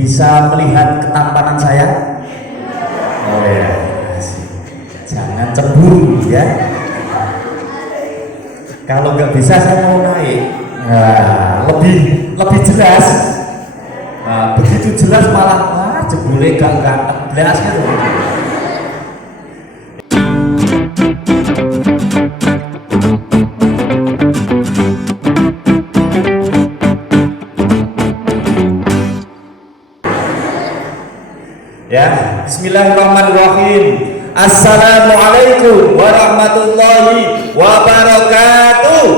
Bisa melihat ketampanan saya? Oh ya, jangan cemburu ya. Kalau nggak bisa saya mau naik. Nah, lebih jelas. Nah, begitu jelas malah jebule gak ganteng jelas gitu. Ya, bismillahirrahmanirrahim. Assalamualaikum warahmatullahi wabarakatuh.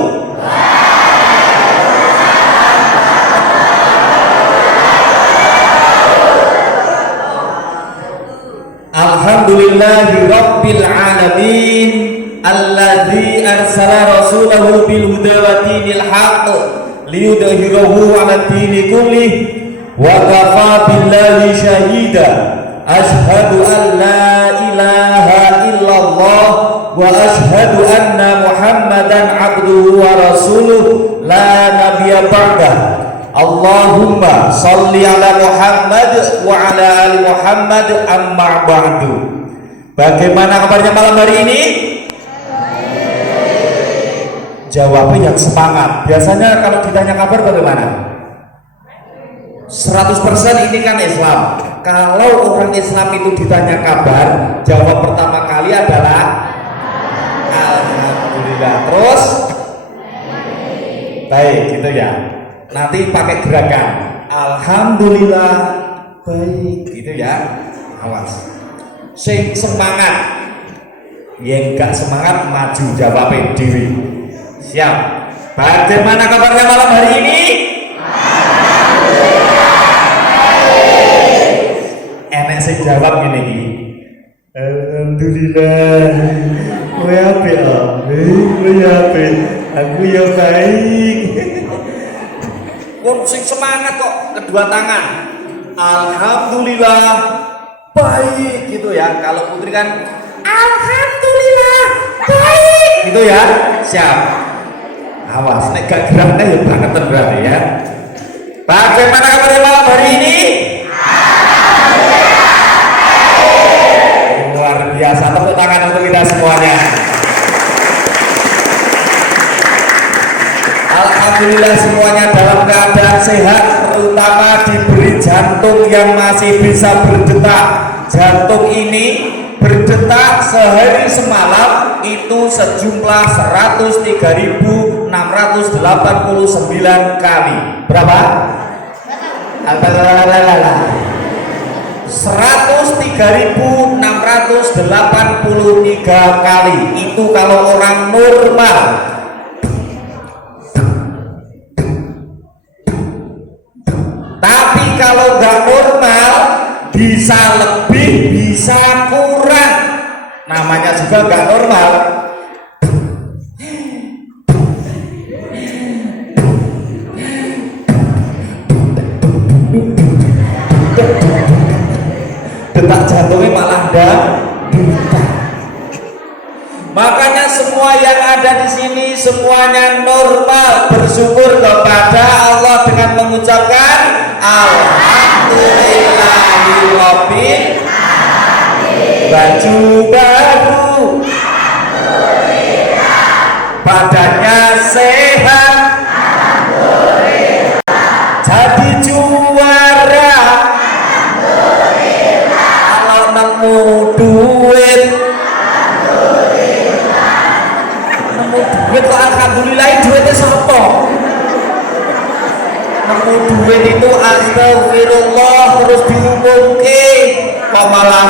Alhamdulillahi rabbil alamin alladzi arsala rasulahu bil huda wa dinil haqq liyudhhirahu 'ala dini kullih wa kafa billahi syahida. Ashhadu an la ilaha illallah wa ashhadu anna Muhammadan abduhu wa rasuluh la nabiyya ba'dah. Allahumma sholli ala Muhammad wa ala ali Muhammad amma ba'du. Bagaimana kabarnya malam hari ini? Jawabnya yang semangat. Biasanya kalau ditanya kabar bagaimana? 100% ini kan Islam. Kalau orang Islam itu ditanya kabar, jawab pertama kali adalah alhamdulillah. Terus baik gitu ya. Nanti pakai gerakan alhamdulillah baik gitu ya. Awas. Sing semangat. Yang enggak semangat maju jawabnya dewi. Siap. Bagaimana kabarnya malam hari ini? Enak saya jawab gini iki. Alhamdulillah. Kowe apik ah. Kowe apik. Aku ya baik. Wong sing semangat kok kedua tangan. Alhamdulillah baik gitu ya. Kalau putri kan alhamdulillah baik gitu ya. Siap. Awas nek gak geraknya ya bangetan berarti ya. Bagaimana kabarnya malam hari ini? Luar biasa, tepuk tangan untuk kita semuanya. Alhamdulillah semuanya dalam keadaan sehat, terutama diberi jantung yang masih bisa berdetak. Jantung ini berdetak sehari semalam itu sejumlah 103.689 kali. Berapa? 103.683 kali. Itu kalau orang normal. Tapi kalau nggak normal bisa lebih bisa kurang, namanya juga nggak normal. Detak jantungnya malah detak. Makanya semua yang ada di sini semuanya normal, bersyukur kepada Allah dengan mengucapkan alhamdulillahirabbil alamin. Baju baru, badannya sehat, jadi juara. Kalau nemu duit, kok alhamdulillah duitnya sopo. Nemu duit itu astagfirullah terus diumumke kok malah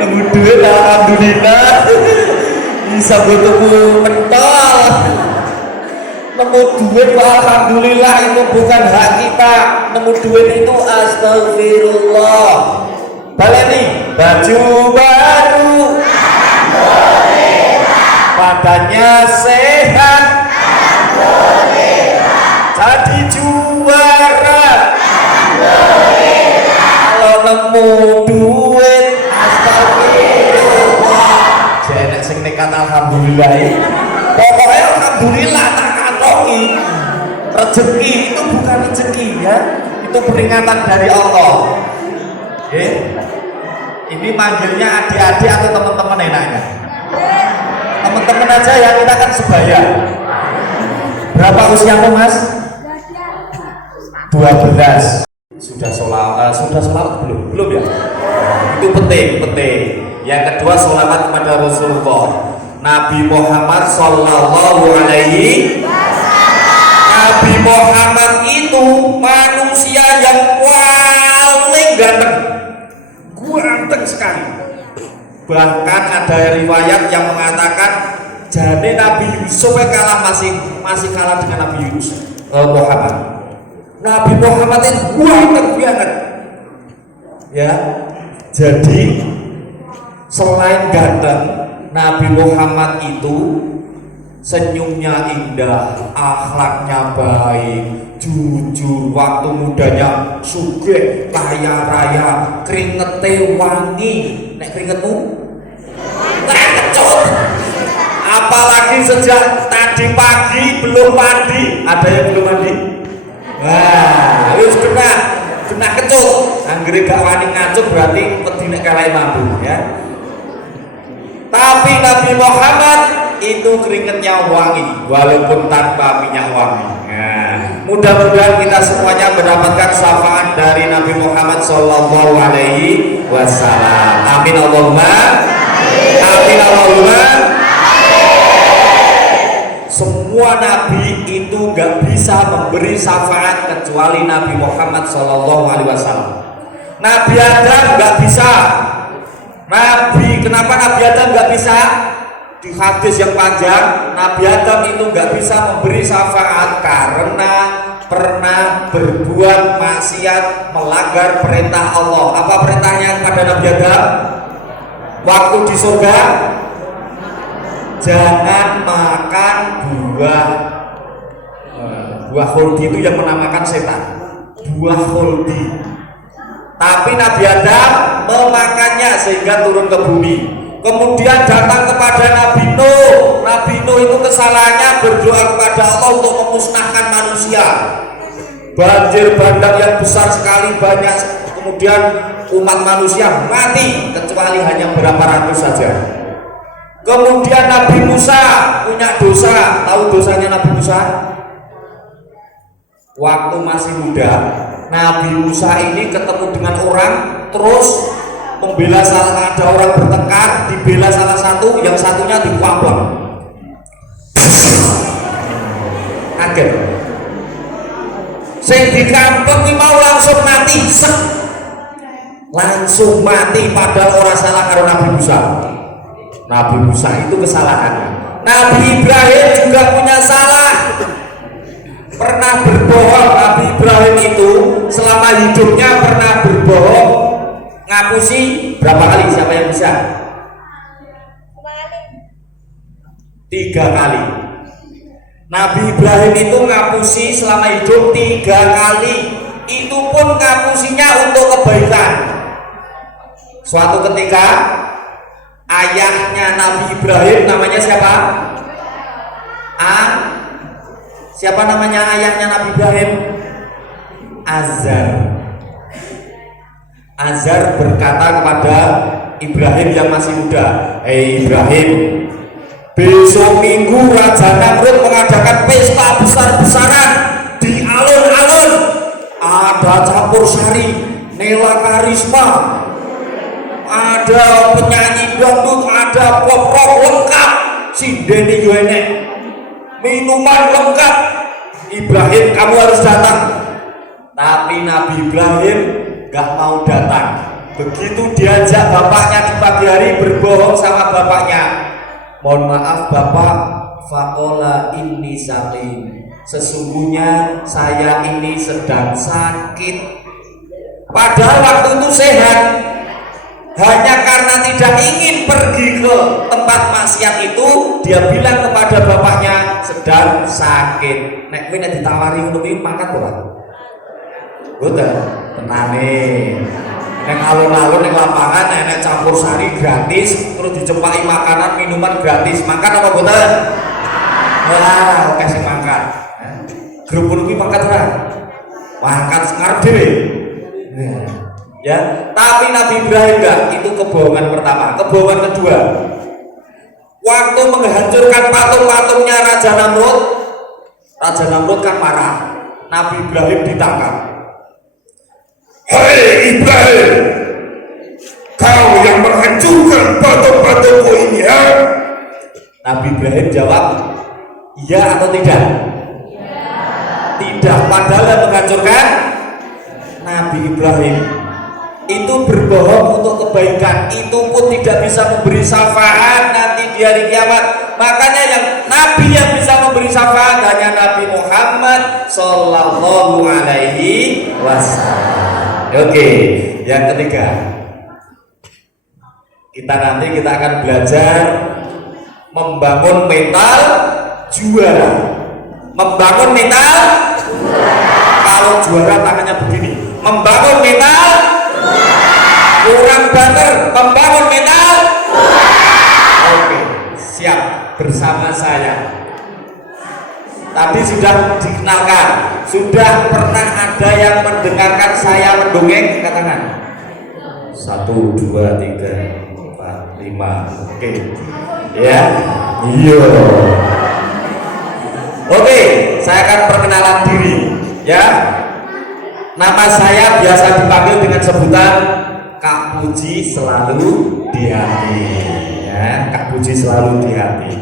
nemu duit alhamdulillah bisa tuku mentol. Nemu duit kok alhamdulillah itu bukan hak kita. Nemu duit itu astagfirullah. Baleni baju baru, badannya sehat, jadi juara. Kalau nemu duit astagfirullah. Jenek sing nekat alhamdulillah. Pokoknya alhamdulillah tak kantongi. Rezeki itu bukan rezeki ya. Itu peringatan dari Allah. Ini manggilnya adik-adik atau teman-teman enaknya? Teman-teman aja ya, kita kan sebaya. Berapa usiamu Mas? 12. Sudah sholat belum? Belum ya? Itu penting. Yang kedua, sholawat kepada Rasulullah Nabi Muhammad Sallallahu Alaihi Wasallam. Nabi Muhammad itu manusia yang paling ganteng sekali. Bahkan ada riwayat yang mengatakan jadi Nabi Yusuf masih kalah dengan Nabi Yusuf Muhammad. Nabi Muhammad itu ganteng banget. Ya, jadi selain ganteng, Nabi Muhammad itu senyumnya indah, akhlaknya baik, jujur, waktu mudanya sugih, kaya raya, keringetnya wangi. Nek keringetmu kecut. Apalagi sejak tadi pagi belum mandi. Ada yang belum mandi? Wah, wis kena kecut. Anggere gak wani ngacut berarti wedi nek kalahe mambu ya. Tapi Nabi Muhammad itu keringetnya wangi walaupun tanpa minyak wangi. Nah, mudah-mudahan kita semuanya mendapatkan syafaat dari Nabi Muhammad Sallallahu Alaihi Wasallam. Amin Allahumma. Amin Allahumma. Semua nabi itu gak bisa memberi syafaat kecuali Nabi Muhammad Sallallahu Alaihi Wasallam. Nabi Adam gak bisa. Kenapa Nabi Adam gak bisa? Di hadis yang panjang, Nabi Adam itu gak bisa memberi syafaat karena pernah berbuat maksiat, melanggar perintah Allah. Apa perintahnya kepada Nabi Adam? Waktu di surga, jangan makan buah khuldi. Itu yang menamakan setan, buah khuldi. Tapi Nabi Adam memakannya sehingga turun ke bumi. Kemudian datang kepada Nabi Nuh. Nabi Nuh itu kesalahannya berdoa kepada Allah untuk memusnahkan manusia. Banjir bandang yang besar sekali, banyak. Kemudian umat manusia mati kecuali hanya berapa ratus saja. Kemudian Nabi Musa punya dosa. Tahu dosanya Nabi Musa? Waktu masih muda, Nabi Musa ini ketemu dengan orang, terus membela ada orang bertengkar, dibela salah satu, yang satunya dikuaplek. Kaget. Sing dikampung ini mau langsung mati, langsung mati, padahal orang salah karo Nabi Musa. Nabi Musa itu kesalahannya. Nabi Ibrahim juga punya salah. Pernah berbohong. Nabi Ibrahim itu selama hidupnya pernah berbohong. Ngapusi berapa kali? Siapa yang bisa? 3 kali. Nabi Ibrahim itu ngapusi selama hidup 3 kali. Itu pun ngapusinya untuk kebaikan. Suatu ketika ayahnya Nabi Ibrahim namanya siapa? Siapa namanya ayahnya Nabi Ibrahim? Azar. Azar berkata kepada Ibrahim yang masih muda, Ibrahim, besok minggu Raja Namrud mengadakan pesta besar-besaran di alun-alun. Ada campur sari, Nela Karisma, ada penyanyi dangdut, ada pop rock lengkap, si Denny Yoenek, minuman lengkap. Ibrahim, kamu harus datang. Tapi Nabi Ibrahim gak mau datang. Begitu diajak bapaknya di pagi hari, berbohong sama bapaknya. Mohon maaf Bapak, faqala inni salim. Sesungguhnya saya ini sedang sakit. Padahal waktu itu sehat. Hanya karena tidak ingin pergi ke tempat maksiat itu, dia bilang kepada bapaknya sedang sakit. Nek kowe nek ditawari ngono kuwi mangkat ora? Boten, tenane. Nek alun-alun ning lapangan nek campur sari gratis, terus dijempaki makanan minuman gratis, makan apa boten? Wah, oke sing mangkat. Grup kuwi mangkat ora? Wangkat sekar dhewe. Ya, tapi Nabi Ibrahim enggak, itu kebohongan pertama. Kebohongan kedua, waktu menghancurkan patung-patungnya Raja Namrud kan marah. Nabi Ibrahim ditangkap. Hei Ibrahim, kau yang menghancurkan patung-patungku ini, ya? Nabi Ibrahim jawab, iya atau tidak? Tidak. Padahal yang menghancurkan Nabi Ibrahim itu berbohong untuk kebaikan, itu pun tidak bisa memberi syafaat nanti di hari kiamat. Makanya yang Nabi yang bisa memberi syafaat hanya Nabi Muhammad Sallallahu Alaihi Wasallam. Oke, yang ketiga, kita akan belajar membangun mental juara. Membangun mental juara. Kalau juara tangannya begini. Membangun mental kurang banter. Membangun mental juara. Oke, siap bersama saya. Tadi sudah dikenalkan, sudah pernah ada yang mendengarkan saya mendongeng? Katakan 1, 2, 3, 4, 5. Oke, ya, iya. Oke, saya akan perkenalan diri, ya. Nama saya biasa dipanggil dengan sebutan Kak Puji selalu di hati, ya. Kak Puji selalu di hati.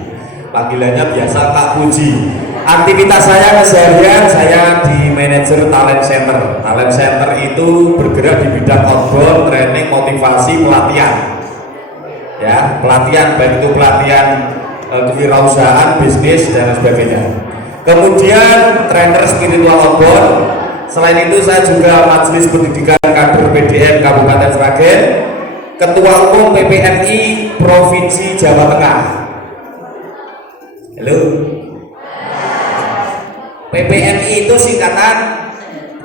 Panggilannya biasa Kak Puji. Aktivitas saya keseharian, saya di manajer talent center. Talent center itu bergerak di bidang outbound, training, motivasi, pelatihan. Ya, pelatihan, baik itu pelatihan kewirausahaan, bisnis dan sebagainya. Kemudian trainer spiritual outbound. Selain itu saya juga Majelis Pendidikan Kader PDM Kabupaten Sragen, Ketua Umum PPMI Provinsi Jawa Tengah. Halo. PPMI itu singkatan,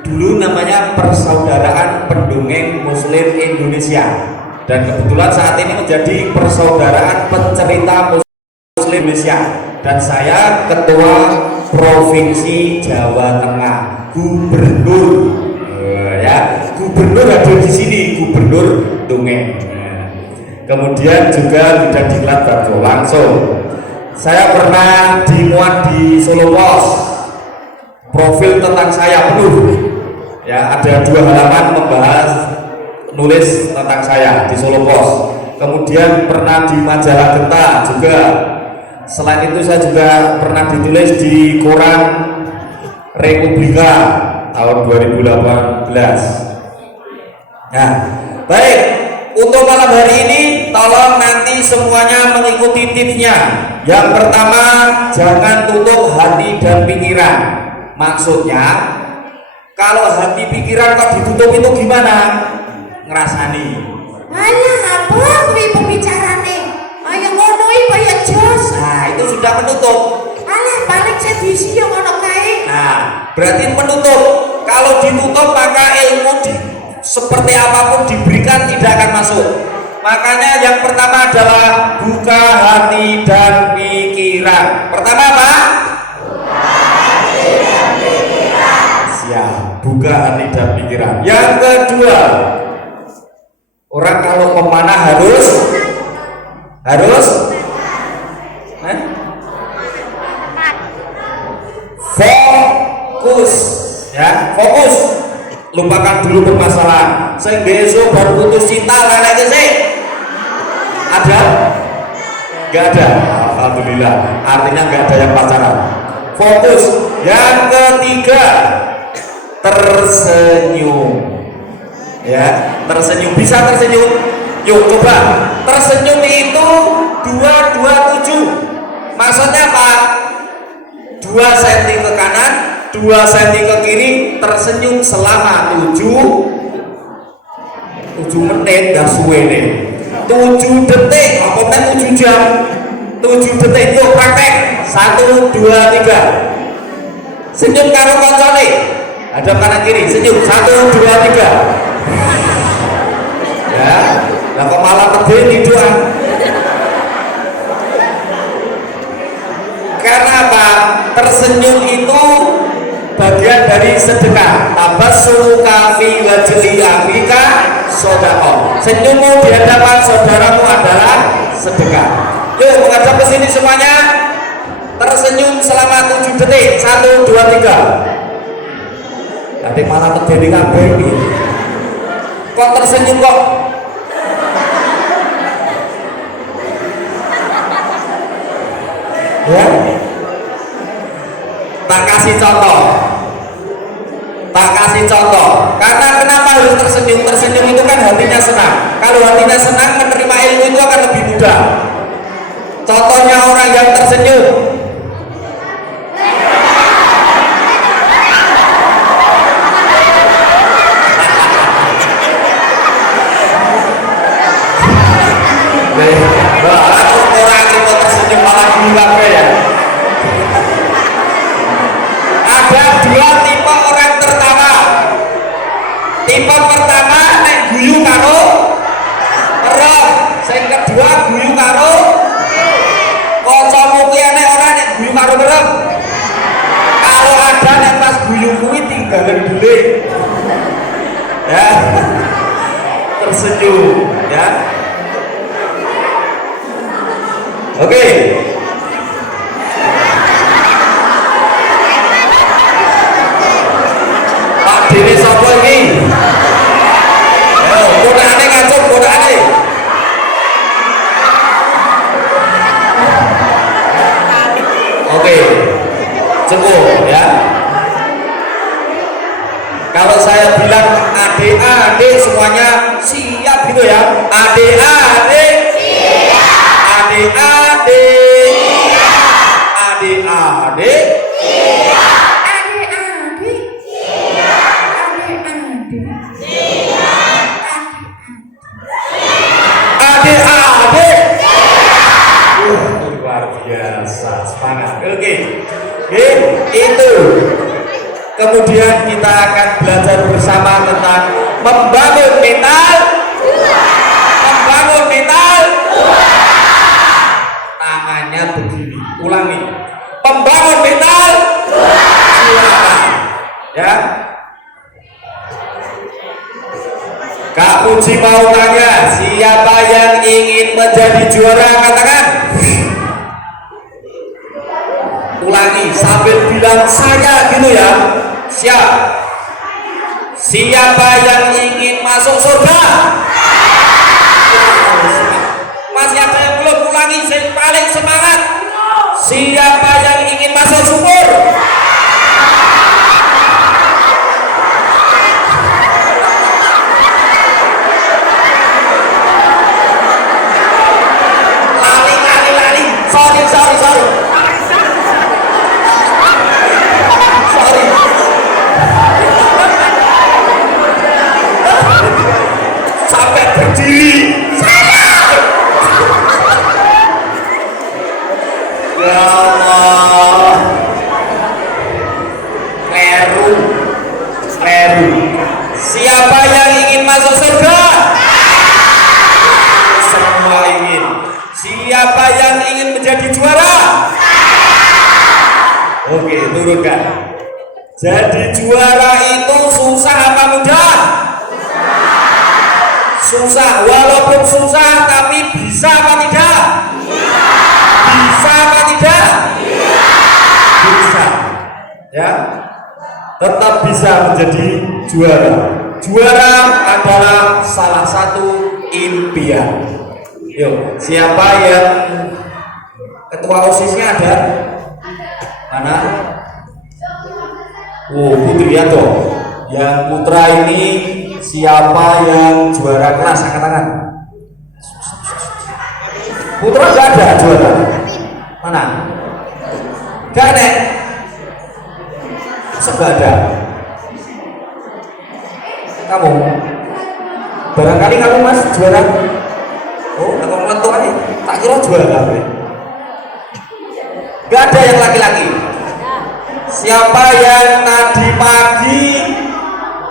dulu namanya Persaudaraan Pendongeng Muslim Indonesia, dan kebetulan saat ini menjadi Persaudaraan Pencerita Muslim Indonesia, dan saya Ketua Provinsi Jawa Tengah, Gubernur, ya, Gubernur ada di sini, Gubernur Dongeng. Kemudian juga tidak diklat Bagjo langsung. Saya pernah dimuat di Solo Pos. Profil tentang saya penuh, ya, ada 2 halaman membahas, nulis tentang saya di Solo Pos. Kemudian pernah di majalah Genta juga. Selain itu saya juga pernah ditulis di koran Republika tahun 2018. Nah, baik, untuk malam hari ini tolong nanti semuanya mengikuti tipsnya. Yang pertama, jangan tutup hati dan pikiran. Maksudnya, kalau hati pikiran kok ditutup itu gimana? Ngerasani. Alah, apa kuwi pembicarane? Ayo ngono iki kaya jos. Nah, itu sudah menutup. Alah, paling sedisi yo ngono kae. Nah, berarti menutup. Kalau ditutup maka ilmu seperti apapun diberikan tidak akan masuk. Makanya yang pertama adalah buka hati dan pikiran. Pertama apa? Buka hati dan pikiran. Yang kedua, orang kalau memanah harus fokus, ya, fokus. Lupakan dulu permasalahan. Sing besok baru putus cinta lelek sih. Ada? Gak ada. Alhamdulillah. Artinya gak ada yang pacaran. Fokus. Yang ketiga, tersenyum, ya, tersenyum. Bisa tersenyum? Yuk coba. Tersenyum itu 227. Maksudnya apa? 2 cm ke kanan, 2 cm ke kiri, tersenyum selama 7 menit, gak suwe nih. 7 detik, apa 7 jam? 7 detik. Yuk praktek. 1, 2, 3. Senyum karo koncone. Hadap kanan kiri, senyum. 1, 2, 3. Ya, lah kok malah pedih tiduran. Karena apa? Tersenyum itu bagian dari sedekah. tabassumuka fi wajhi akhika sedekah. Senyummu di hadapan saudaramu adalah sedekah. Yuk menghadap ke sini semuanya. Tersenyum selama 7 detik. 1, 2, 3. Tadi malah terjadi kabeh iki. Kok tersenyum kok? Ya. Tak kasih contoh. Karena kenapa harus tersenyum? Tersenyum itu kan hatinya senang. Kalau hatinya senang, menerima ilmu itu akan lebih mudah. Contohnya orang yang tersenyum. Orang itu tersenyum malah gila ya. Ada 2 tipe orang tertawa. Tipe pertama nek guyu karo merem. Sing kedua guyu karo kancamu ki nek ora nek guyu karo merem. Kalau ada nek pas guyu kuwi tinggalan dhewe. Ya. Tersenyum ya. Oke. Pak Dene sapa iki? Kodane ngacup kodane. Oke. Cukup ya. Kalau saya bilang adik-adik semuanya siap gitu ya. Adik-adik adik-adik adik-adik adik-adik luar biasa semangat. Oke. Itu kemudian kita akan belajar bersama tentang membangun mental tangannya begini. Ulangi. Membangun mental silakan ya. Kak Puji mau tanya, siapa yang ingin menjadi juara? Katakan. Ulangi sambil bilang saya gitu ya. Siap. Siapa yang ingin masuk surga? Masih ada yang belum? Ulangi, saya paling semangat. Siapa yang ingin masuk sumur? Lari. Sorry. Sampai berdiri. Ya Allah, kleru. Siapa yang ingin masuk surga? Semua ingin. Siapa yang ingin menjadi juara? Oke, turunkan. Jadi juara itu susah apa mudah? Susah. Walaupun susah, tapi bisa apa tidak? Bisa apa tidak? Bisa ya, tetap bisa menjadi juara. Juara adalah salah satu impian. Yuk, siapa yang ketua OSIS-nya ada? Mana? Putri ya toh. Yang putra ini siapa yang juara kelas? Angkat tangan. Putra gak ada juara. Mana? Gak ada. Gak ada. Kamu? Barangkali kamu mas juara. Oh, aku melentuk aja. Tak kira juara kamu. Gak ada yang laki-laki. Siapa yang tadi pagi,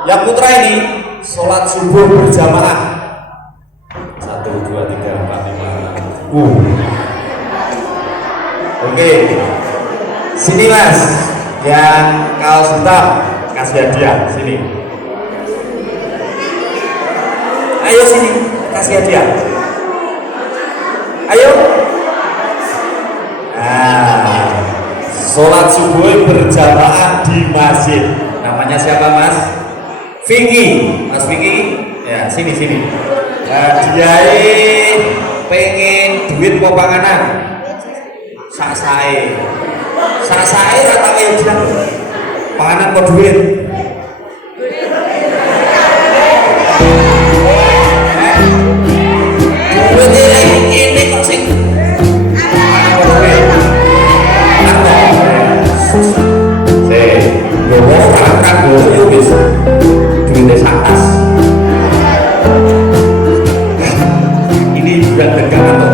yang putra ini sholat subuh berjamaah? 1, 2, 3, 4, 5. Oke. Sini mas, yang kaos hitam, kasih hadiah sini. Ayo sini, kasih hadiah. Ayo. Sholat subuh berjamaah di masjid. Namanya siapa Mas? Vicky. Mas Vicky. Ya sini. Dia pengen duit mau panganan. Sasae kata kayak dia. Panganan mau duit. Ini kok sing duitnya sakas. Ini bukan tegangan tuh.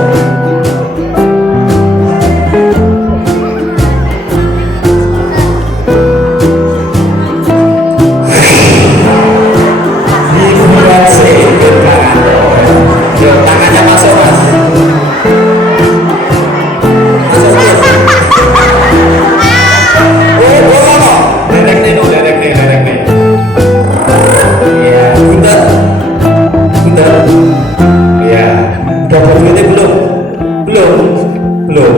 Tangannya masuk Mas. Belum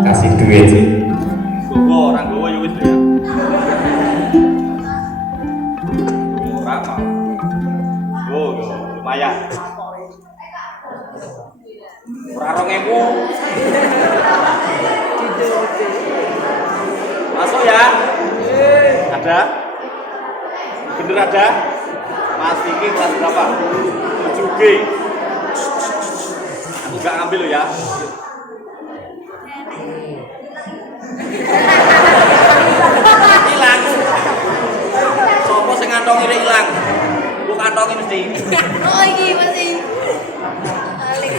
kasih duit sih. Orang gowo ya wis ya. Orang apa? Lumayan. Ora 2000. Masuk ya? Ada? Bener ada? Mas Vicky kelas berapa? 7G. Aku gak ngambil lo ya. Hilang. Sopo sing ngantongi rek ilang? Ku kantongi mesti. Oh iki masih. Balik.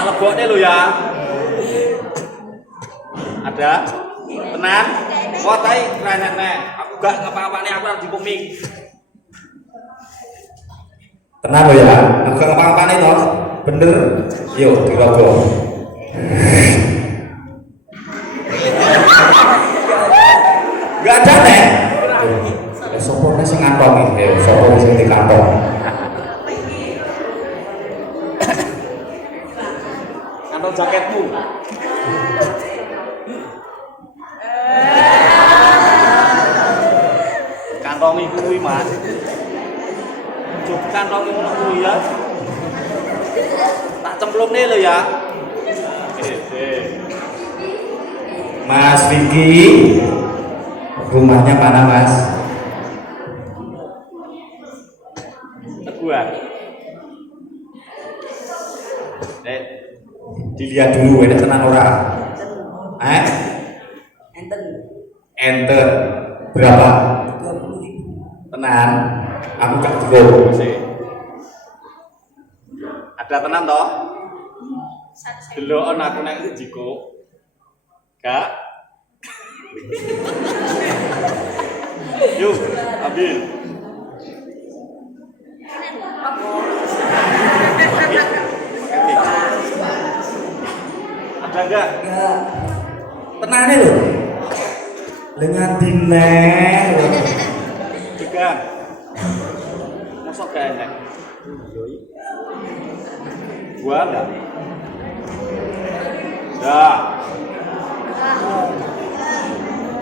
Leboknya lo ya. Ada? Tenan? Wah tapi keren nek. Aku gak ngapa-ngapane aku harus dipuming. Tenang lo ya, aku gak ngapa-ngapane toh. Bener. Yuk dirogo. Gak ada nek. Sopo nek sing ngantong iki. Sopo sing dikantong. Kantong jaketmu. Kantongi kuwi Mas. Coba kantongi ngono kuwi ya. Tak cemplungne lho ya. Mas Vicky. Rumahnya mana Mas? Teguhan. Dilihat dulu ini tenan ora? Enter. Berapa? Tenan. Aku gak cukup sih. Ada tenan toh? Delokon aku nek jiko. Gak? Yuk, ambil. Ada enggak? Enggak. Tenane lho. Lengan dineh. Juga. Mosok gak enak. Gua enggak. Dah.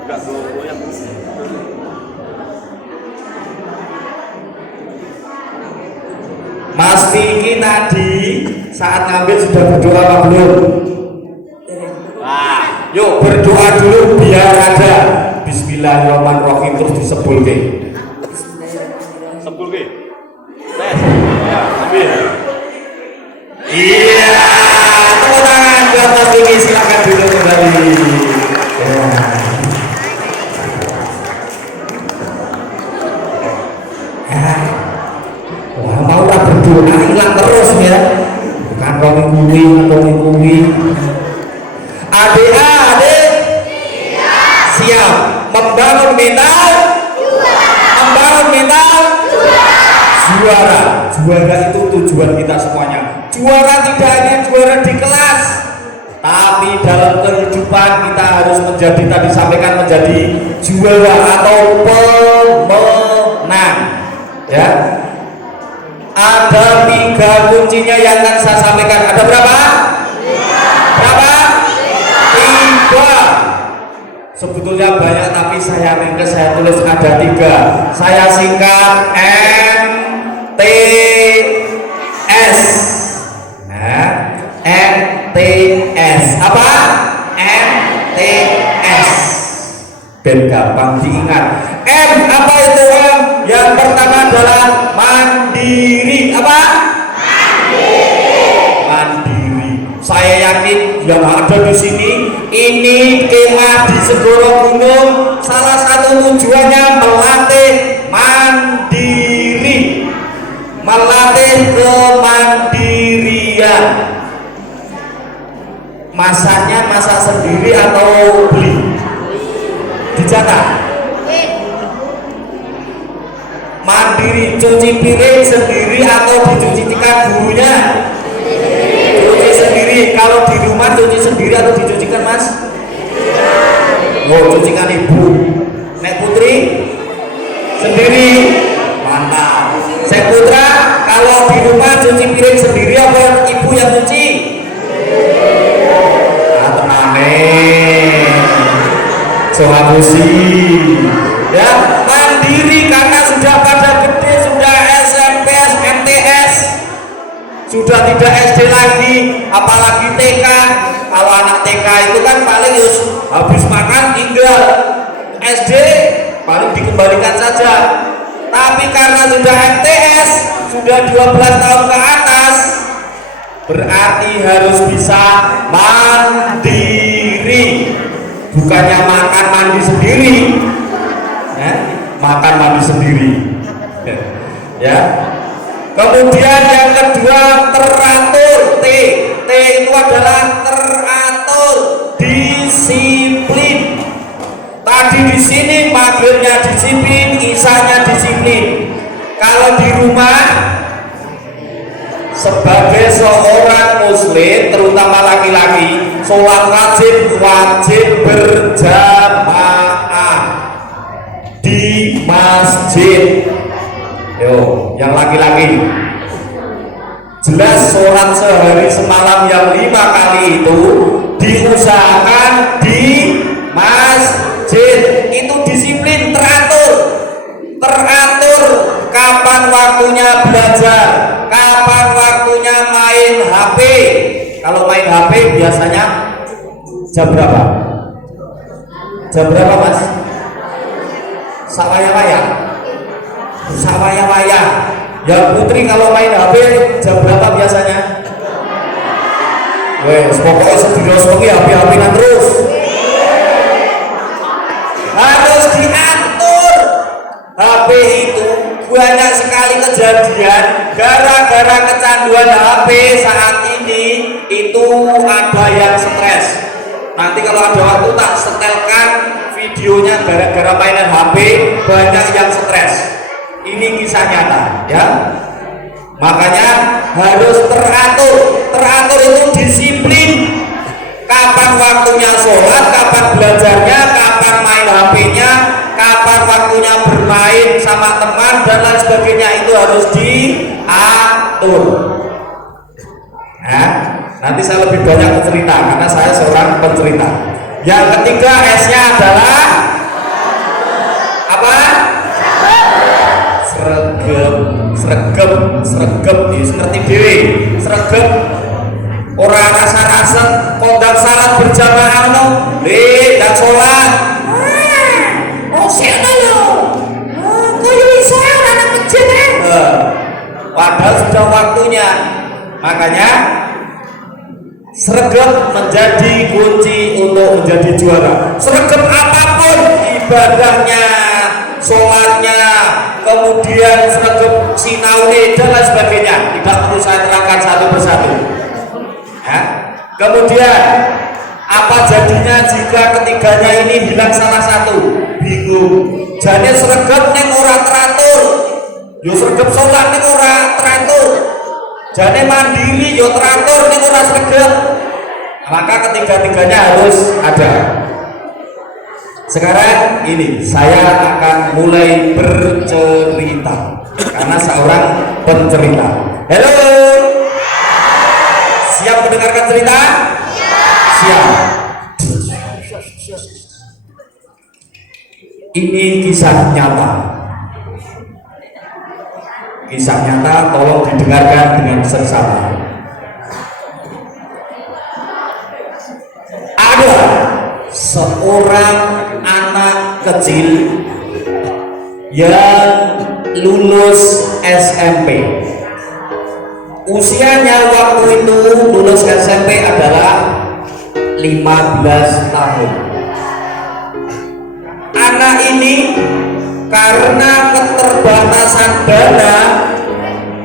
Enggak goyang. Mas Vicky tadi saat ngambil sudah berdoa apa belum? Nah, yuk berdoa dulu biar ada. Bismillahirrahmanirrahim terus disebulke. Sebulke. Tes. Ya, ambil. Iya, tepuk tangan buat Mas Vicky, silakan duduk kembali. Ya. Wah, mau tak berdoa hilang terus ya. Kantongi kuwi. Adik-adik siap membangun mental juara itu tujuan kita semuanya. Juara tidak hanya juara di kelas, tapi dalam kehidupan kita harus menjadi, tadi sampaikan, menjadi juara atau pemenang. Ya, ada 3 kuncinya yang akan saya sampaikan. Ada berapa? Berapa? 3. Sebetulnya banyak, tapi saya ringkas, saya tulis ada 3. Saya singkat MTS. Nah, MTS apa? MTS. Ben gampang diingat. M apa itu M? Yang pertama adalah mandiri. Apa? Mandiri. Saya yakin yang ada di sini, ini kemah di Segoro Gunung, salah satu tujuannya melatih mandiri, melatih kemandirian. Masaknya masak sendiri atau beli? Dicatat. Mandiri, cuci piring sendiri atau dicucikan gurunya? Cuci sendiri. Kalau di rumah cuci sendiri atau dicucikan mas? Oh, cucikan ibu. Nek Putri sendiri. Mantap. Saya Putra, kalau di rumah cuci piring sendiri apa ibu yang cuci? Ah, tenang Sohabusi. Ya, mandiri karena sudah pada gede, sudah SMP, MTS, sudah tidak SD lagi, apalagi TK. Kalau anak TK itu kan paling habis makan tinggal, SD paling dikembalikan saja. Tapi karena sudah MTS, sudah 12 tahun ke atas, berarti harus bisa mandiri. Bukannya makan mandi sendiri, ya, makan mandi sendiri. Ya. Kemudian yang kedua teratur. T itu adalah teratur, disiplin. Tadi di sini maghribnya disiplin, isanya disiplin. Kalau di rumah sebagai seorang muslim, terutama laki-laki, sholat wajib berjamaah di masjid. Yo, yang laki-laki jelas sholat sehari semalam yang 5 kali itu diusahakan di masjid. Itu disiplin, teratur. Teratur kapan waktunya belajar, kapan waktunya main HP. Kalau main HP biasanya jam berapa? Jam berapa mas? Sawaya-waya. Sawaya-waya. Ya Putri kalau main HP jam berapa biasanya? Wes pokoknya sedih sebagai HP-HP terus. Harus diatur. HP itu banyak sekali kejadian gara-gara kecanduan HP saat ini itu ada yang stres. Nanti kalau ada waktu tak setelkan videonya gara-gara mainan HP banyak yang stres. Ini kisah nyata ya. Makanya harus teratur. Teratur itu disiplin. Kapan waktunya sholat, kapan belajarnya, kapan main HP-nya, kapan waktunya bermain sama teman dan lain sebagainya, itu harus diatur. Nah, nanti saya lebih banyak bercerita karena saya seorang pencerita. Yang ketiga S-nya adalah apa? Sregep seperti dewi. Sregep orang rasa-rasa kodam salat berjamaah no, dan sholat. Oh siapa lo? Kau bisa anak kecil Padahal sudah waktunya. Makanya sregep menjadi kunci untuk menjadi juara. Sregep apapun ibadahnya, sholatnya, kemudian sregep sinaune dan lain sebagainya, tidak perlu saya terangkan satu persatu ya. Kemudian apa jadinya jika ketiganya ini hilang salah satu? Bingung. Jadi sregep neng ora teratur, yo sregep sholat neng ora teratur, Jane mandiri yo teratur ning ora sregep. Maka ketiga-tiganya harus ada. Sekarang ini saya akan mulai bercerita karena seorang pencerita. Halo. Siap mendengarkan cerita? Siap. Ini kisah nyata. Kisah nyata, tolong didengarkan dengan seksama. Ada seorang anak kecil yang lulus SMP. Usianya waktu itu lulus SMP adalah 15 tahun. Anak ini karena keterbatasan dana,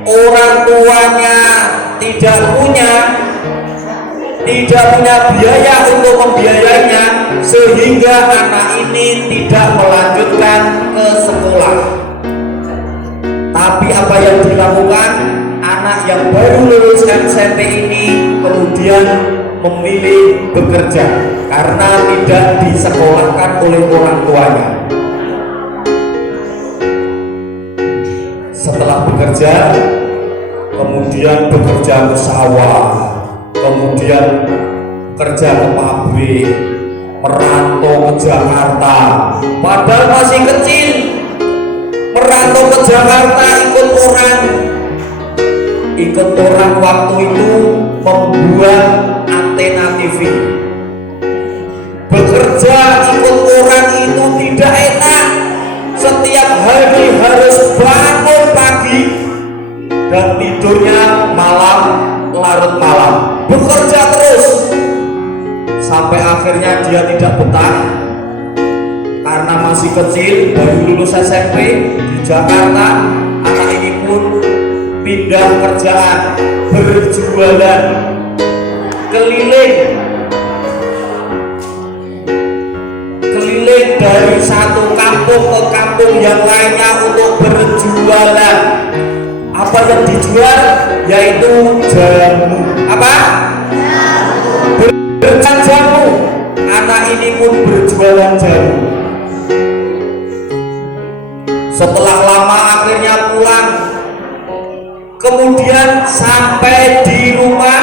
orang tuanya tidak punya biaya untuk membiayainya, sehingga anak ini tidak melanjutkan ke sekolah. Tapi apa yang dilakukan anak yang baru lulus SMP ini kemudian memilih bekerja karena tidak disekolahkan oleh orang tuanya. Setelah bekerja, kemudian bekerja ke sawah, kemudian kerja ke pabrik, merantau ke Jakarta. Padahal masih kecil, merantau ke Jakarta ikut orang waktu itu membuat antena TV. Bekerja ikut orang itu tidak enak. Setiap hari harus bangun pagi dan tidurnya malam, larut malam. Bekerja terus sampai akhirnya dia tidak betah karena masih kecil, baru lulus SMP di Jakarta. Anak ini pun pindah kerjaan, berjualan keliling dari satu kampung ke kampung yang lainnya untuk berjualan. Apa yang dijual? Yaitu jamu. Apa? Berjualan jamu. Anak ini pun berjualan jamu. Setelah lama akhirnya pulang. Kemudian sampai di rumah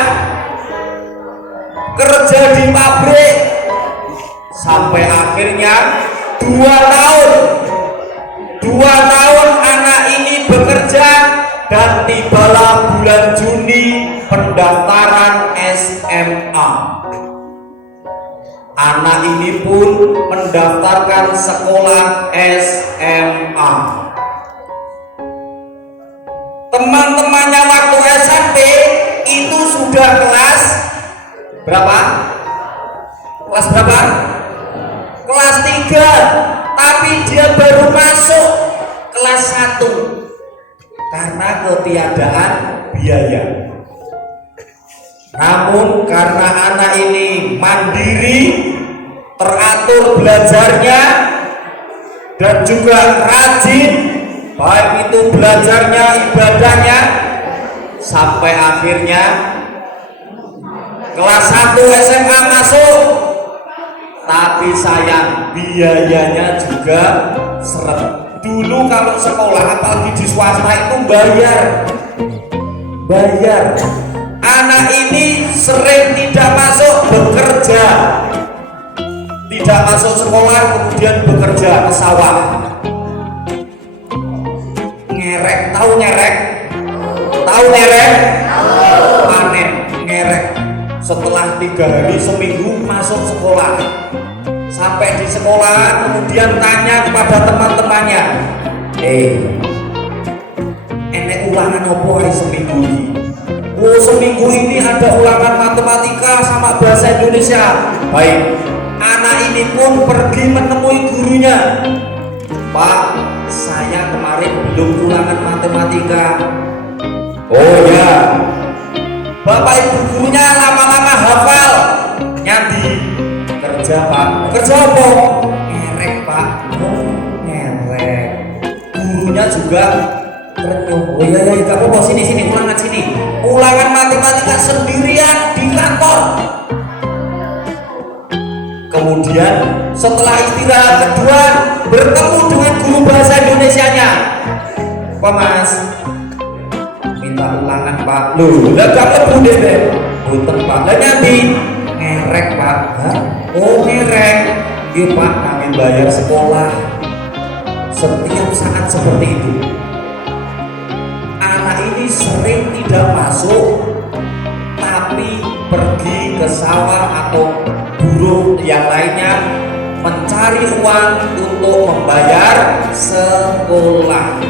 kerja di pabrik. Sampai akhirnya 2 tahun anak ini bekerja dan tibalah bulan Juni pendaftaran SMA. Anak ini pun mendaftarkan sekolah SMA. Teman-temannya waktu SMP itu sudah kelas berapa? Kelas berapa? Kelas 3, tapi dia baru masuk kelas 1 karena ketiadaan biaya. Namun karena anak ini mandiri, teratur belajarnya dan juga rajin, baik itu belajarnya, ibadahnya, sampai akhirnya kelas 1 SMA masuk. Tapi sayang, biayanya juga seret. Dulu kalau sekolah, apalagi di swasta itu bayar. Anak ini sering tidak masuk bekerja, tidak masuk sekolah, kemudian bekerja ke sawah. Ngerek, tahu ngerek? Tahu ngerek? Panen, ngerek. Setelah 3 hari seminggu masuk sekolah. Sampai di sekolah kemudian tanya kepada teman-temannya, enek ulangan apa hari seminggu ini? Oh, seminggu ini ada ulangan matematika sama bahasa Indonesia. Baik, anak ini pun pergi menemui gurunya. Pak, saya kemarin belum ulangan matematika. Oh ya, Bapak Ibu gurunya lama-lama hafal. Nyadi kerja Pak. Kerja apa? Ngerek Pak. Oh, ngerek. Gurunya juga Renyuh. Oh iya iya, gak apa-apa, sini ulangan sini. Ulangan matematika sendirian di kantor. Kemudian setelah istirahat kedua bertemu dengan guru bahasa Indonesianya. Pak Mas, minta ulangan Pak. Loh, lah gak lebu deh. Boten Pak. Lah nanti ngerek Pak. Hah? Oh ngerek. Iya Pak, kami bayar sekolah. Setiap saat seperti itu. Anak ini sering tidak masuk, tapi pergi ke sawah atau buruh yang lainnya mencari uang untuk membayar sekolah.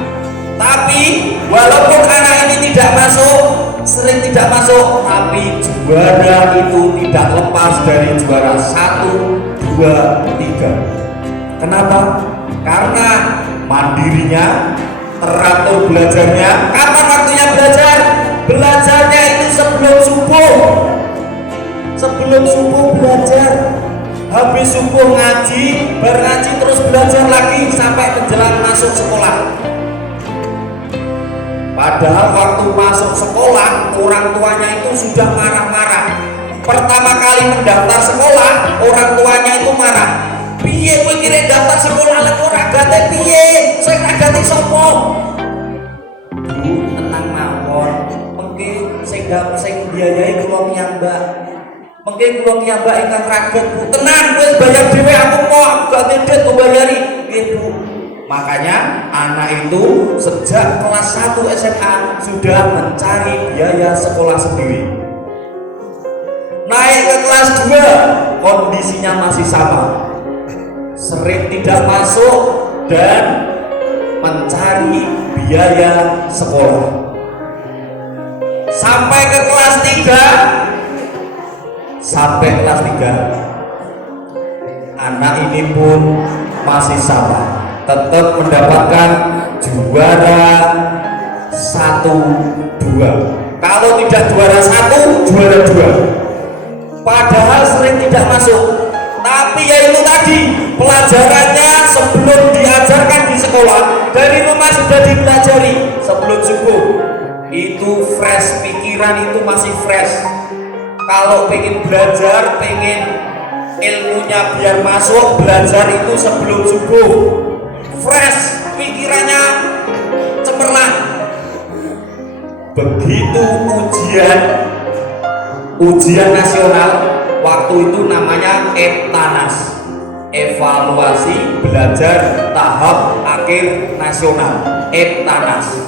Tapi walaupun anak ini tidak masuk, sering tidak masuk, tapi juara itu tidak lepas dari juara 1, 2, 3. Kenapa? Karena mandirinya, teratur belajarnya. Kapan waktunya belajar? Belajarnya itu sebelum subuh. Sebelum subuh belajar, habis subuh ngaji, berngaji terus belajar lagi sampai menjelang masuk sekolah. Padahal waktu masuk sekolah, orang tuanya itu sudah marah-marah. Pertama kali mendaftar sekolah, orang tuanya itu marah. Piye kowe kira daftar sekolah lek ora gate piye? Sing gate sapa? Bu, tenang mawon. Mengke sing biayai kula piyambak. Mengke kula piyambak ingkang raget, Bu. Tenang, wis bayar dhewe aku kok, gak tedet kok bayari. Nggih, Bu. Makanya anak itu sejak kelas 1 SMA sudah mencari biaya sekolah sendiri. Naik ke kelas 2, kondisinya masih sama. Sering tidak masuk dan mencari biaya sekolah. Sampai ke kelas 3, anak ini pun masih sama, tetap mendapatkan juara 1, 2. Kalau tidak juara 1, juara 2. Padahal sering tidak masuk. Tapi ya itu tadi, pelajarannya sebelum diajarkan di sekolah, dari rumah sudah dipelajari sebelum subuh. Itu fresh, pikiran itu masih fresh. Kalau pengen belajar, pengen ilmunya biar masuk, belajar itu sebelum subuh. Fresh, pikirannya cemerlang. Begitu ujian nasional, waktu itu namanya EBTANAS, evaluasi belajar tahap akhir nasional, EBTANAS.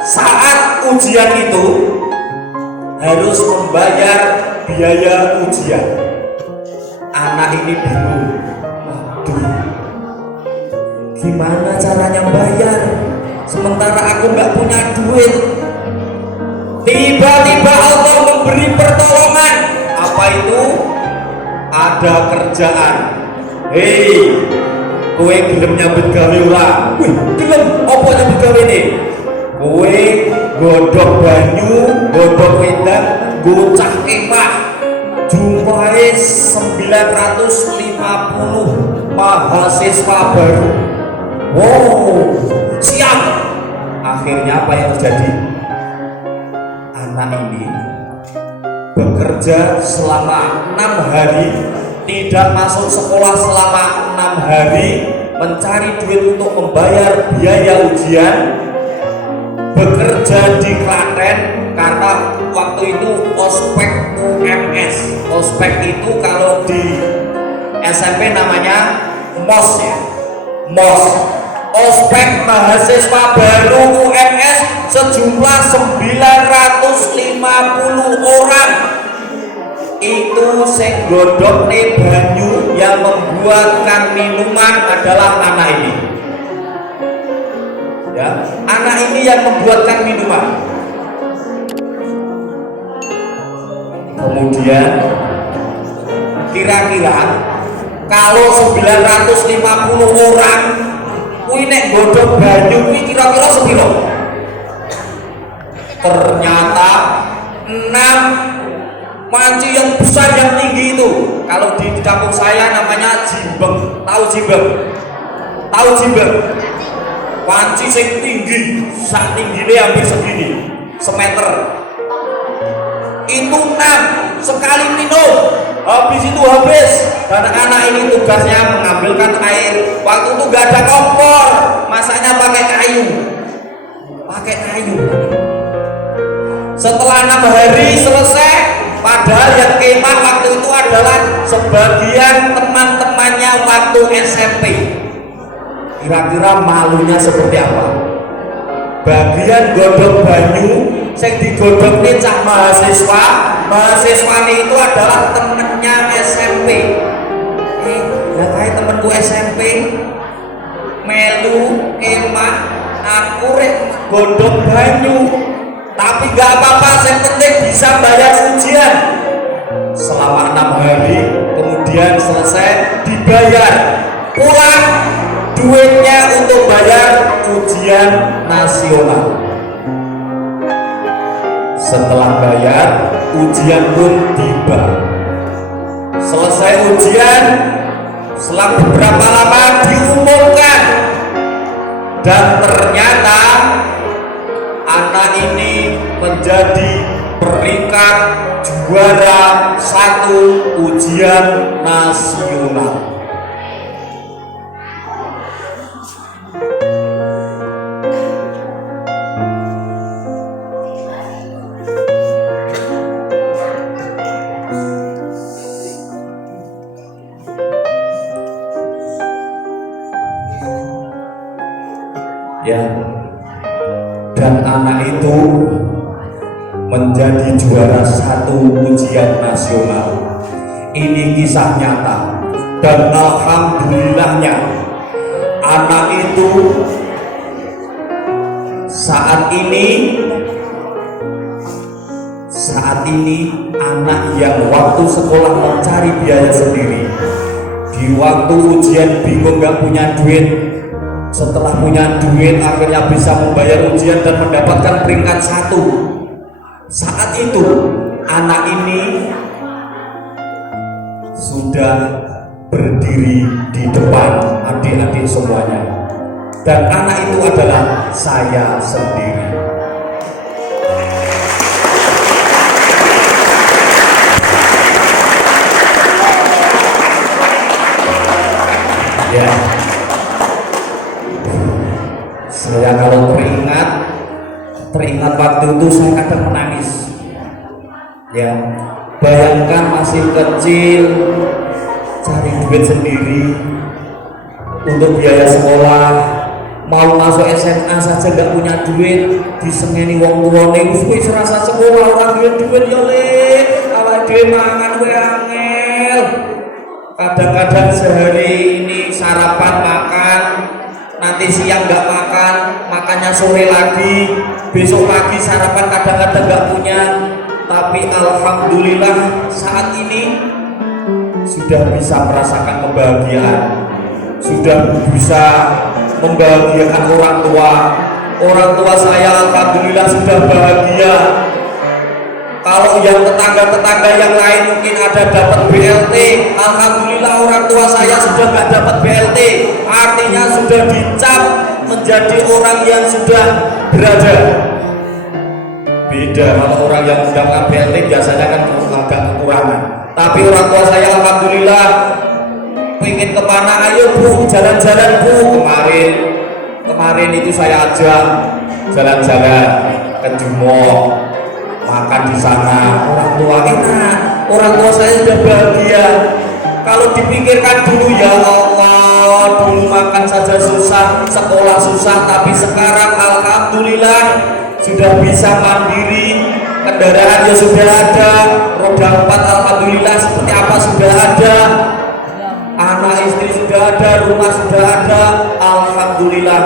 Saat ujian itu harus membayar biaya ujian. Anak ini bingung, waduh, gimana caranya bayar? Sementara aku nggak punya duit. Tiba-tiba Allah memberi pertolongan. Apa itu? Ada kerjaan. Hei, kowe gelem nyambut gawe ora? Wih, gelem. Apa nyambut gawe ne? Kowe godhog banyu, godhog wedang, gocah kemah. Jumlahe 950 mahasiswa baru. Wow, siap. Akhirnya apa yang terjadi? Anak ini bekerja selama 6 hari, tidak masuk sekolah selama 6 hari, mencari duit untuk membayar biaya ujian, bekerja di Klaten karena waktu itu ospek UMS. Ospek itu kalau di SMP namanya MOS ya, MOS, ospek mahasiswa baru UMS sejumlah 950 orang. Itu sing godhokne banyu, yang membuatkan minuman adalah anak ini. Ya, anak ini yang membuatkan minuman. Kemudian kira-kira kalau 950 orang kuwi nek godhog banyu kuwi kira-kira sepiro? Ternyata 6 panci yang besar yang tinggi itu. Kalau di kampung saya namanya jimbeng. Tahu jimbeng? Tahu jimbeng? panci sing tinggi, sak tinggine hampir segini, semeter. Itu 6 sekali minum, habis itu habis. Dan anak ini tugasnya mengambilkan air. Waktu itu gak ada kompor, masaknya pakai kayu. Setelah 6 hari selesai, padahal yang kemah waktu itu adalah sebagian teman-temannya waktu SMP. Kira-kira malunya seperti apa? Bagian godok banyu yang digodok ini cah mahasiswa itu adalah temennya SMP. Ya kayak temenku SMP melu kemah, aku rek godok banyu, tapi gak apa-apa, yang penting bisa bayar ujian. Selama 6 hari kemudian selesai, dibayar, pulang duitnya untuk bayar ujian nasional. Setelah bayar, ujian pun tiba. Selesai ujian, selang beberapa lama diumumkan, dan ternyata anak ini menjadi peringkat juara 1 ujian nasional. Ya, dan anak itu menjadi juara 1 ujian nasional. Ini kisah nyata, dan alhamdulillahnya anak itu saat ini anak yang waktu sekolah mencari biaya sendiri, di waktu ujian bingung gak punya duit, setelah punya duit akhirnya bisa membayar ujian dan mendapatkan peringkat 1. Saat itu anak ini sudah berdiri di depan adik-adik semuanya, dan anak itu adalah saya sendiri. Ya, saya kalau teringat waktu itu saya kadang menangis. Ya, bayangkan masih kecil, cari duit sendiri untuk biaya sekolah, mau masuk SMA saja nggak punya duit, disengeni wong tuane wis serasa sekolah orang duit ya le, awake dhewe mangan kowe angel. Kadang-kadang sehari ini sarapan makan, nanti siang nggak makan, makannya sore lagi, besok pagi sarapan kadang-kadang nggak punya. Tapi alhamdulillah saat ini sudah bisa merasakan kebahagiaan, sudah bisa membahagiakan orang tua. Orang tua saya alhamdulillah sudah bahagia. Kalau yang tetangga-tetangga yang lain mungkin ada dapat BLT, alhamdulillah orang tua saya sudah nggak dapat BLT, artinya sudah dicap menjadi orang yang sudah berada. Beda kalau orang yang mendapatkan BLT biasanya kan agak kekurangan. Tapi orang tua saya alhamdulillah pengen kemana, ayo bu jalan-jalan bu. Kemarin itu saya ajak jalan-jalan ke Jumo, makan di sana. Orang tua enak, orang tua saya sudah bahagia. Kalau dipikirkan dulu, ya Allah, dulu makan saja susah, sekolah susah, tapi sekarang alhamdulillah sudah bisa mandiri, kendaraan ya sudah ada, roda 4 alhamdulillah seperti apa sudah ada, anak istri sudah ada, rumah sudah ada, alhamdulillah.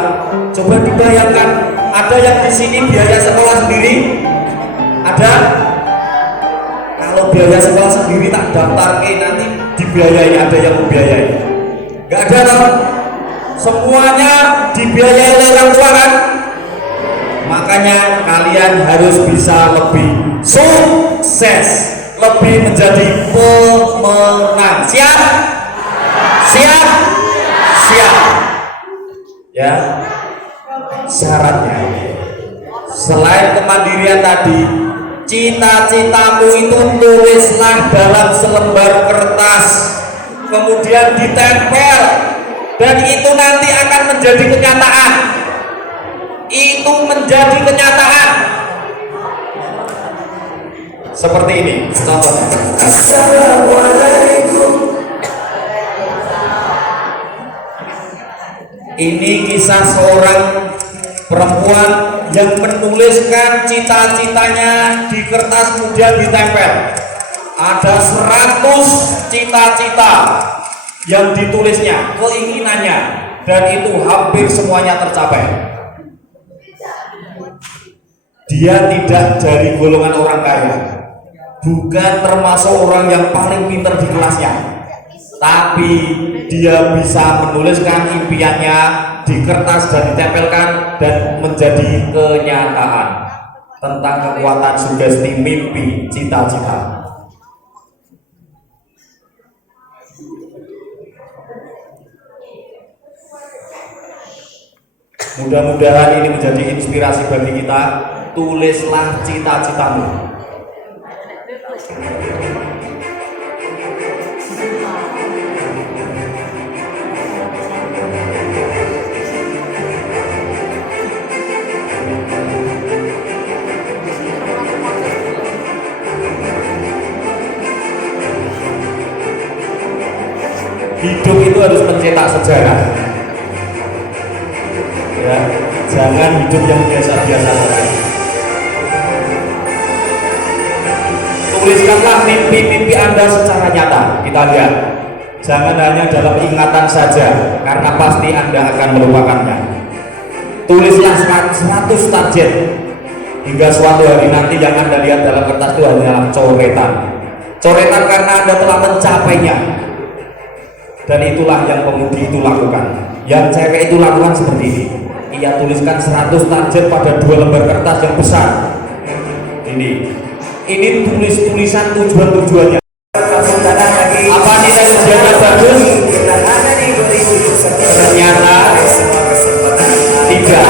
Coba dibayangkan, ada yang di sini biaya sekolah sendiri? Ada? Kalau biaya sekolah sendiri tak daftar nanti dibiayai, ada yang membiayai? Gak ada loh. Semuanya dibiayai oleh orang tua kan? Makanya kalian harus bisa lebih sukses, lebih menjadi pemenang. Siap? Siap? Siap. Ya. syaratnya. Selain kemandirian tadi, cita-citamu itu tulislah dalam selembar kertas, kemudian ditempel, dan itu nanti akan menjadi kenyataan. Itu menjadi kenyataan. Seperti ini contohnya. Assalamualaikum. Ini kisah seorang perempuan yang menuliskan cita-citanya di kertas kemudian ditempel. Ada 100 cita-cita yang ditulisnya, keinginannya, dan itu hampir semuanya tercapai. Dia tidak dari golongan orang kaya, bukan termasuk orang yang paling pintar di kelasnya, tapi dia bisa menuliskan impiannya di kertas dan ditempelkan dan menjadi kenyataan tentang kekuatan sugesti mimpi cita-cita. Mudah-mudahan ini menjadi inspirasi bagi kita. Tulislah cita-citamu. Hidup itu harus mencetak sejarah. Ya, jangan hidup yang biasa-biasa saja. Tuliskanlah mimpi-mimpi Anda secara nyata. Kita lihat, jangan hanya dalam ingatan saja, karena pasti Anda akan melupakannya. Tulislah 100 target, hingga suatu hari nanti yang Anda lihat dalam kertas itu hanyalah coretan. Coretan karena Anda telah mencapainya. Dan itulah yang pemudi itu lakukan. Yang cewek itu lakukan seperti ini. Ia tuliskan 100 target pada 2 lembar kertas yang besar. Ini tulisan tujuan-tujuannya. Apa nilai ujiannya bagus? Ternyata tidak.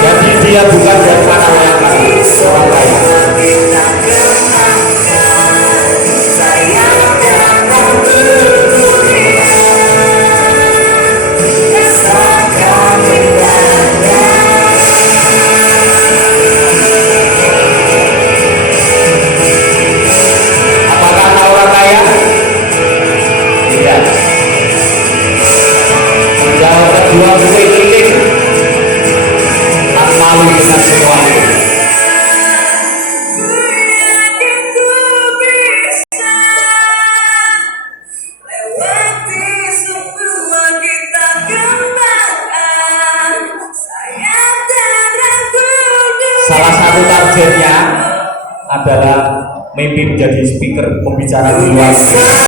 Jadi dia bukan dari mana orang kaya. Jual kue keliling tak malu dengan semua itu. Salah satu targetnya adalah mimpi menjadi speaker pembicara di luar negeri.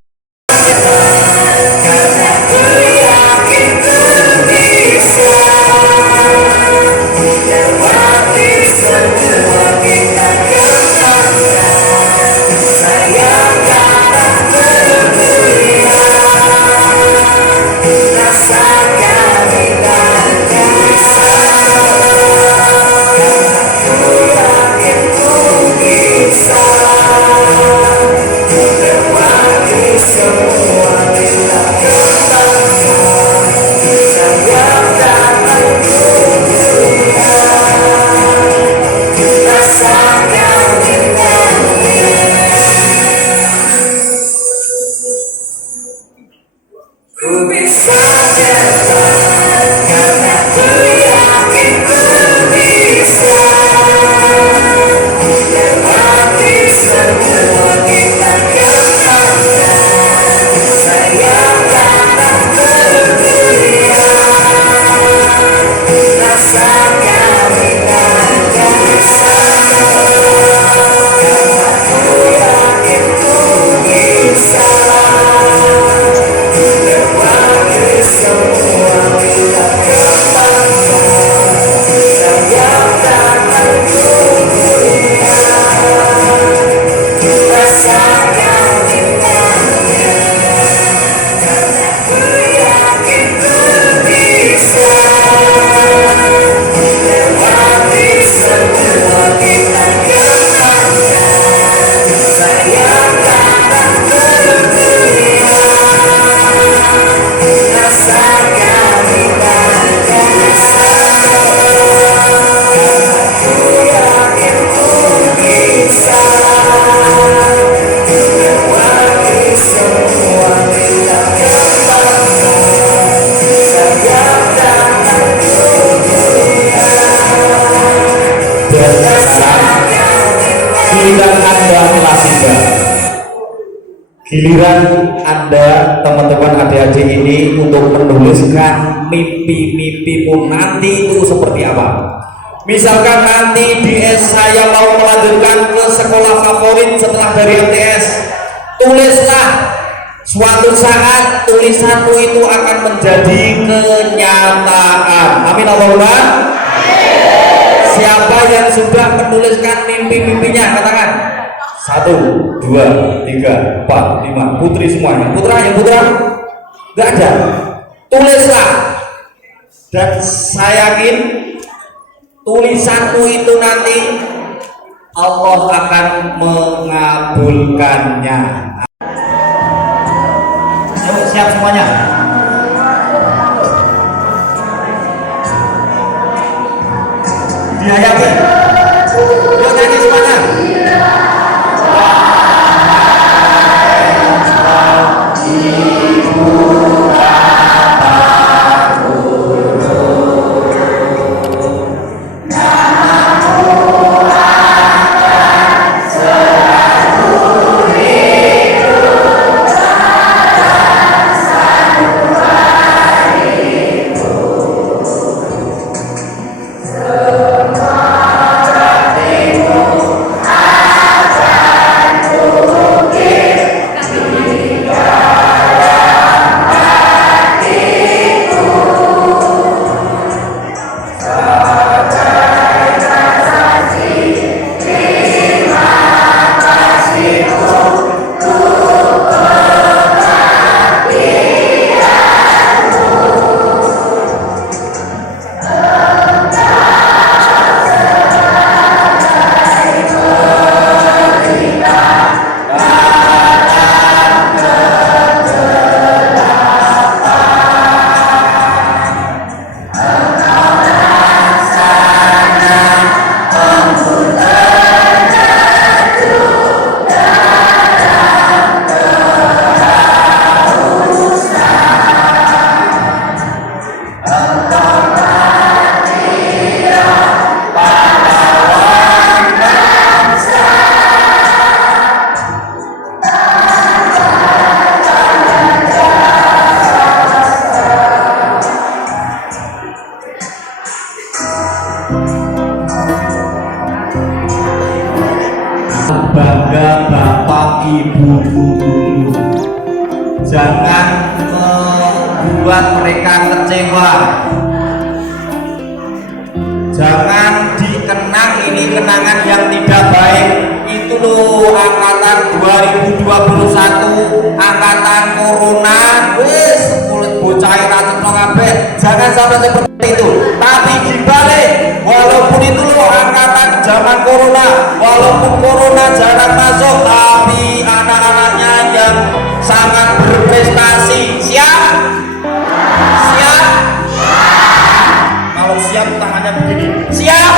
Dan sekarang giliran Anda telah tiba. Giliran Anda, teman-teman adik-adik ini, untuk menuliskan mimpi-mimpimu nanti itu seperti apa. Misalkan nanti di saya mau melanjutkan ke sekolah favorit setelah dari MTS, tulislah. Suatu saat tulisanmu itu akan menjadi kenyataan. Amin Allahumma. Siapa yang sudah menuliskan mimpi-mimpinya? Katakan. 1, 2, 3, 4, 5. Putri semuanya. Putra, yang putra? Gak ada. Tulislah. Dan saya yakin tulisanmu itu nanti Allah akan mengabulkannya. Ayo, siap semuanya. Dihayati. Yuk nyanyi semuanya. Bangga bapak ibu guru, jangan membuat mereka kecewa, jangan dikenang ini kenangan yang tidak baik. Itu loh angkatan 2021, angkatan corona, wis kulit bocah racun kabeh, jangan sampai seperti itu. Tapi dibalik, walaupun itu loh angkatan zaman corona, walaupun corona jarang masuk, tapi anak-anaknya yang sangat berprestasi. Siap? Siap? Kalau siap tangannya begini. Siap?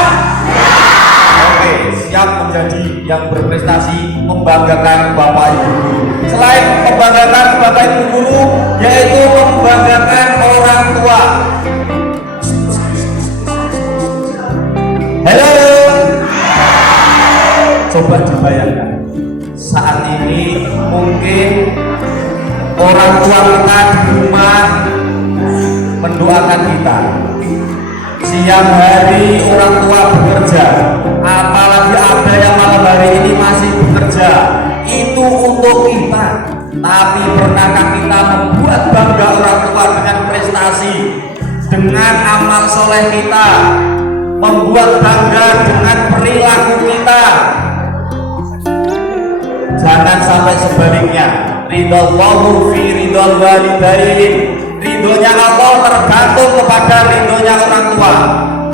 Oke, siap menjadi yang berprestasi, membanggakan Bapak Ibu guru. Selain membanggakan Bapak Ibu guru, yaitu membanggakan orang tua. Halo. Coba dibayangkan, saat ini mungkin orang tua kita di rumah mendoakan kita. Siang hari orang tua bekerja, apalagi ada yang malam hari ini masih bekerja. Itu untuk kita. Tapi pernahkah kita membuat bangga orang tua dengan prestasi, dengan amal soleh kita, membuat bangga dengan perilaku kita? Jangan sampai sebaliknya. Ridallahu fi ridal walidain. Ridhonya Allah tergantung kepada ridhonya orang tua.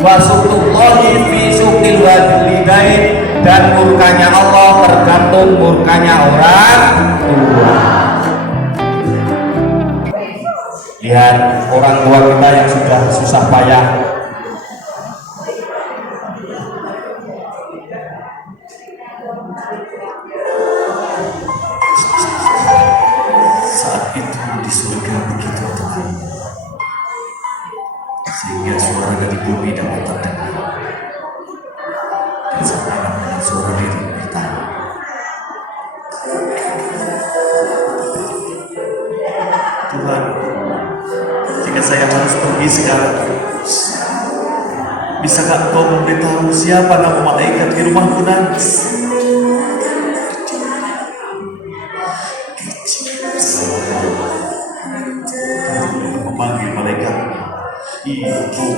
Wasutullahi fi suqil walidain. Dan murkanya Allah tergantung murkanya orang tua. Lihat orang tua kita yang sudah susah payah, saat itu di surga begitu tenang, sehingga suara dari bumi dapat terdengar. Sampai dengan suara diri bertanya, Tuhan, jika saya harus pergi sekarang, bisakah Engkau memberitahu siapa nama malaikat di rumahku nanti? Memanggil malaikat, Ibu.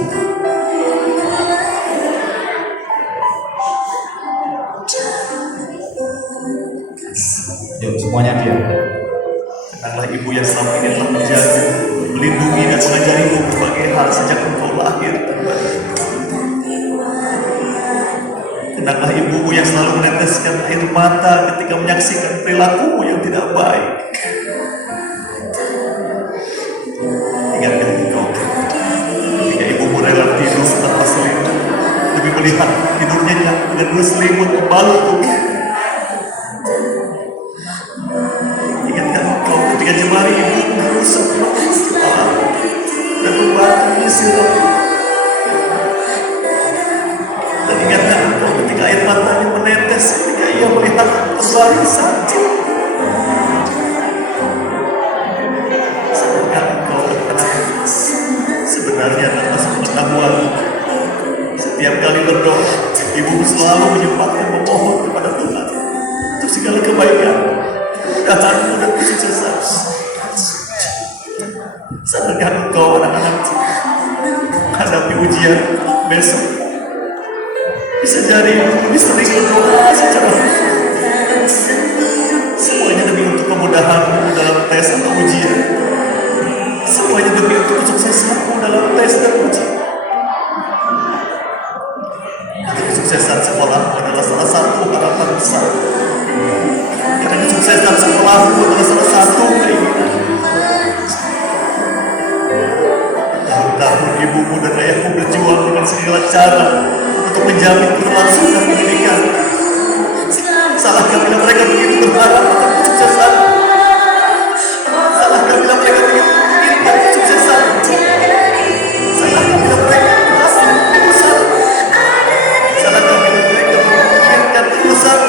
Yuk semuanya diam. Kenanglah Ibu yang selama ini telah menjaga, melindungi dan mengajarimu berbagai hal sejak engkau lahir. Kenanglah Ibumu yang selalu meneteskan air mata ketika menyaksikan perilakumu yang tidak baik. Ingatkan engkau ketika Ibumu rela tidur tanpa selimut demi melihat tidurnya dengan dua selimut membalut tubuh. Ingatkan engkau ketika jemari Ibu merusak kepala dan membantu menyisir rambut. Dan ingatkan engkau ketika air matanya menetes ketika ia melihat kembali sakit. Sadarkah engkau anak-anak, sebenarnya tanpa sepengetahuan, setiap kali berdoa, Ibu selalu menyempatkan memohon kepada Tuhan untuk segala kebaikan, kemudahanmu dan kesuksesan. Sadarkah engkau anak-anak, menghadapi ujian besok, bisa jadi lebih sering berdoa secara khusus. Semuanya demi untuk kemudahanmu dalam tes atau ujian. Semuanya demi untuk kesuksesanmu dalam tes dan ujian. Kesuksesan sekolahmu adalah salah satu harapan besar. Karena kesuksesan sekolahmu adalah salah satu keinginan. Tahun-tahun ibumu dan ayahmu berjuang dengan segala cara untuk menjamin keberlangsungan pendidikan. Salahkah bila mereka begitu berharap akan kesuksesan? Salahkah bila mereka begitu menginginkan kesuksesan? Salahkah bila mereka berhasil berusaha? Salahkah bila mereka menginginkan berusaha?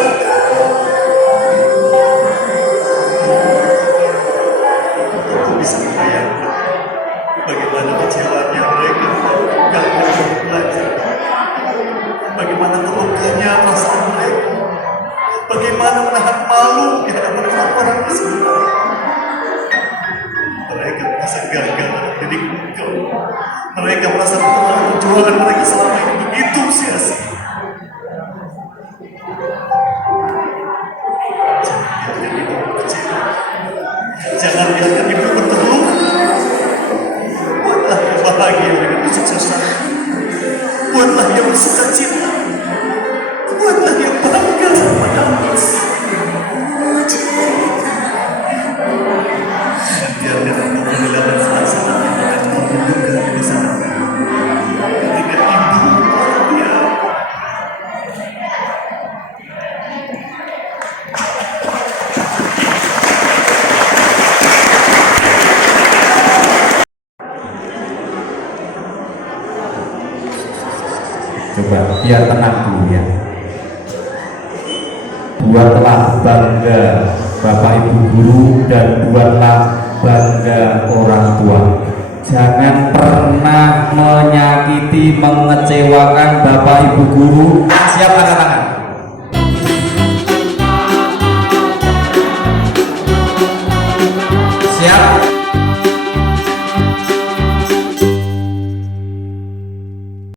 Aku bisa membayangkan bagaimana kecewanya mereka gagal belajar. Bagaimana terlukanya perasaan mereka, bagaimana menahan malu di hadapan orang-orang di sekitar. Mereka merasa gagal mendidik engkau. Mereka merasa bahwa perjuangan mereka selama ini begitu sia-sia. Jangan biarkan ibu kecewa. Jangan biarkan ibu berterluka. Buatlah dia bahagia dengan kesuksesan. Buatlah dia bersuka cita. Buatlah dia bangga padamu. Dan biarkan engkau menghilangkan perasaan dan menghidupkan di sana. Ketika ibu bahagia. Coba biar tenang dulu ya. Buatlah bangga Bapak Ibu guru dan buatlah bangga orang tua. Jangan pernah menyakiti, mengecewakan Bapak Ibu guru. Siap angkat tangan.